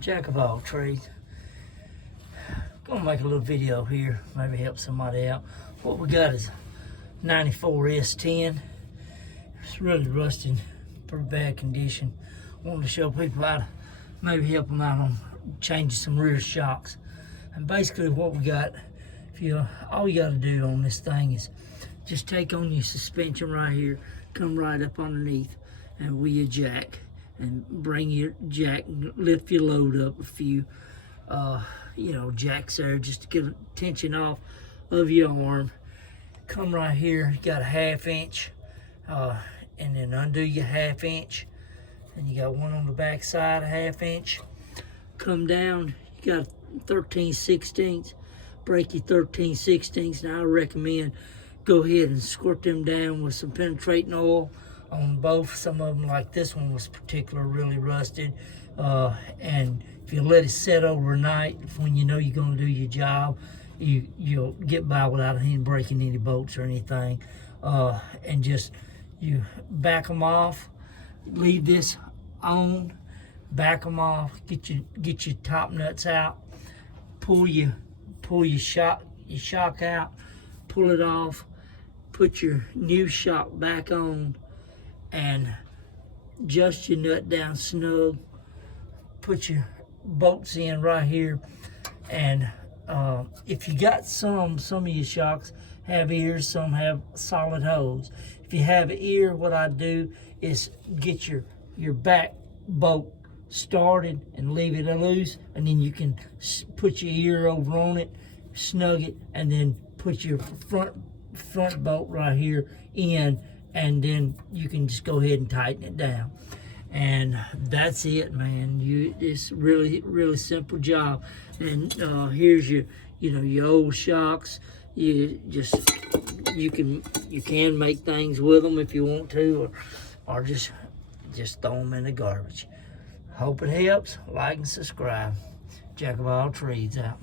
Jack of all trades. Gonna make a little video here, maybe help somebody out. What we got is 94 S-10. It's really rusted, pretty bad condition. Wanted to show people how to maybe help them out on changing some rear shocks. And basically what we got, all you gotta do on this thing is just take on your suspension right here, come right up underneath and with your jack, and bring your jack and lift your load up a few jacks there just to get tension off of your arm. Come right here, you got a 1/2 inch, and then undo your 1/2 inch, and you got one on the back side, a 1/2 inch. Come down, you got 13/16, break your 13/16. Now I recommend go ahead and squirt them down with some penetrating oil on both. Some of them, like this one, was particularly really rusted, and if you let it set overnight, when you know you're going to do your job, you'll get by without breaking any bolts or anything. And just you back them off, leave this on, back them off, get your top nuts out, pull your shock out, pull it off, put your new shock back on, and adjust your nut down snug. Put your bolts in right here, and if you got some of your shocks have ears, some have solid holes. If you have an ear, what I do is get your back bolt started and leave it loose, and then you can put your ear over on it, snug it, and then put your front bolt right here in, and then you can just go ahead and tighten it down. And that's it, man. It's really simple job. And here's your your old shocks. You can make things with them if you want to, or just throw them in the garbage. Hope it helps. Like and subscribe. Jack of all trades out.